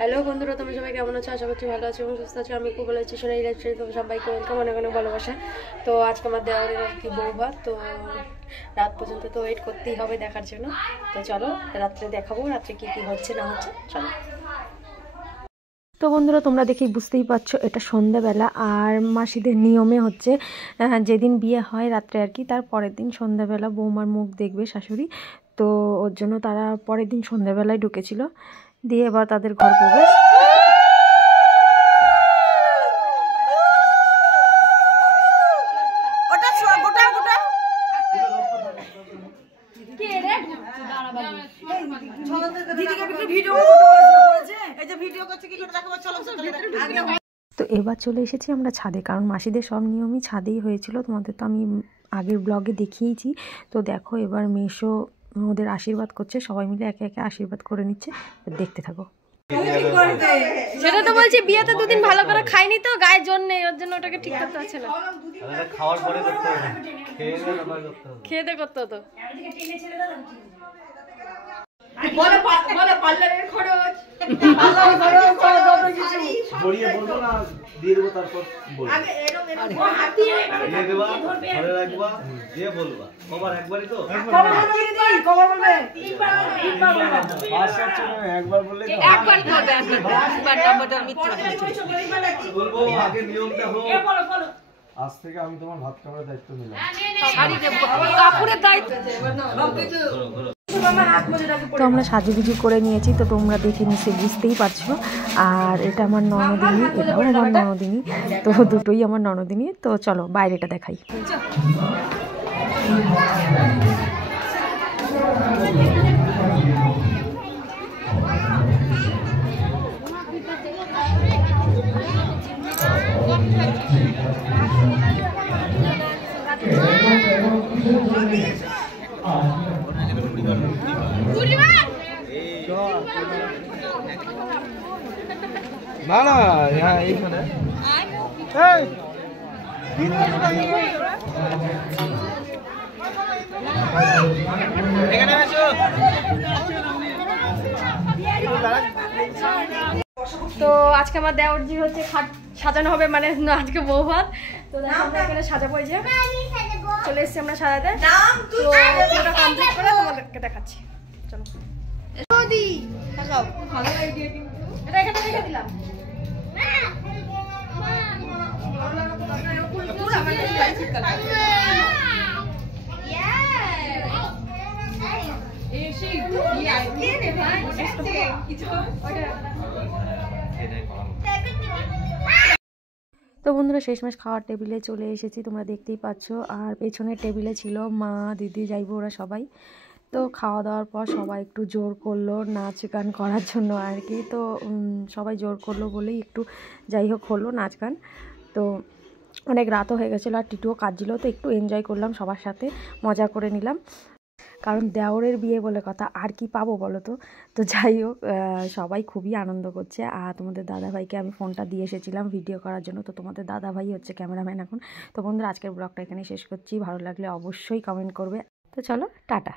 Hello বন্ধুরা, তোমরা সবাই কেমন আছো? আশা করছি ভালো আছো এবং সুস্থ আছো। আমি খুব ভালো আছি। সোনাই লাইফস্টাইল তোমার সবাইকে ওয়েলকাম, অনেক অনেক ভালোবাসা। তো আজকে আমার দেওয়ারের আর কি বৌভাত, তো রাত পর্যন্ত তো ওয়েট করতেই হবে দেখার জন্য। তো চলো রাত্রে দেখাবো, রাত্রে কী কী হচ্ছে না হচ্ছে, চলো। তো বন্ধুরা, তোমরা দেখেই বুঝতেই পারছো এটা সন্ধ্যাবেলা। আর মাসিদের নিয়মে হচ্ছে যেদিন বিয়ে হয় রাত্রে আর কি, তার পরের দিন সন্ধ্যাবেলা বৌমার মুখ দেখবে শাশুড়ি। তো ওর জন্য তারা পরের দিন সন্ধ্যাবেলায় ঢুকেছিল, দিয়ে এবার তাদের ঘর প্রবেশ। তো এবার চলে এসেছি আমরা ছাদে, কারণ মাসিদের সব নিয়মই ছাদেই হয়েছিল। তোমাদের তো আমি আগের ব্লগে দেখিয়েছি। তো দেখো এবার মেশো ওদের আশীর্বাদ করছে, সবাই মিলে একে একে আশীর্বাদ করে নিচ্ছে। দেখতে থাকো। সেটা তো বলছি, বিয়েতে দুদিন ভালো করে খাইনি তো, গায়ে জোর নেই, ওর জন্য ওটাকে ঠিক করতে হচ্ছে না। খাওয়ার পরে করতে হবে, খেয়ে দিয়ে করতে হতো। বলে পার্লারের খরচ বড়িয়ে বলবো না, দিয়ে দেবো, তারপর বলবো আগে এরকম এরকম হাত দিয়ে দেবা, ধরে রাখবা, দিয়ে বলবা কবার একবারই তো কবার বলবে, তিনবার বলবে, পাঁচবার চলে একবার বললে তো একবার বলবে, একবার নাম্বারটা মিথ্যা বলবো। আগে নিয়মটা হোক। বলো বলো, আজ থেকে আমি তোমার ভাত খাওয়ার দায়িত্ব নিলাম। শাড়ি দেব, কাপড়ের দায়িত্ব এবার নাও সবকিছু। তো আমরা সাজুগুজু করে নিয়েছি, তো তোমরা দেখে নিশ্চয়ই বুঝতেই পারছো। আর এটা আমার ননদিনী, এটাও আমার ননদিনী, তো দুটোই আমার ননদিনী। তো চলো বাইরেটা দেখাই। না না, এইখানে তো আজকে আমার দেওরজি হচ্ছে খাট সাজানো হবে, মানে আজকে বউ ভাত। তো আমরা এখানে সাজাবো, এই যে চলে এসছি আমরা সাজাতে। তো পুরোটা কমপ্লিট করে তোমাদেরকে দেখাচ্ছি, চলো। ভালো আইডিয়া, কিন্তু এটা এখানে রেখে দিলাম। তো বন্ধুরা, শেষমেশ খাওয়ার টেবিলে চলে এসেছি, তোমরা দেখতেই পাচ্ছ। আর পেছনের টেবিলে ছিল মা, দিদি, যাইবো ওরা সবাই। তো খাওয়া দাওয়ার পর সবাই একটু জোর করলো নাচ গান করার জন্য আর কি। তো সবাই জোর করলো বলেই একটু যাই হোক হলো নাচ গান। তো অনেক রাতও হয়ে গেছিলো, আর টিটুও কাঁদছিল, তো একটু এনজয় করলাম সবার সাথে, মজা করে নিলাম। কারণ দেওরের বিয়ে বলে কথা, আর কি পাবো বলো তো। তো যাই হোক, সবাই খুবই আনন্দ করছে। আর তোমাদের দাদাভাইকে আমি ফোনটা দিয়ে এসেছিলাম ভিডিও করার জন্য, তো তোমাদের দাদাভাই হচ্ছে ক্যামেরাম্যান এখন। তো বন্ধুরা, আজকের ব্লগটা এখানে শেষ করছি। ভালো লাগলে অবশ্যই কমেন্ট করবে। তো চলো, টাটা।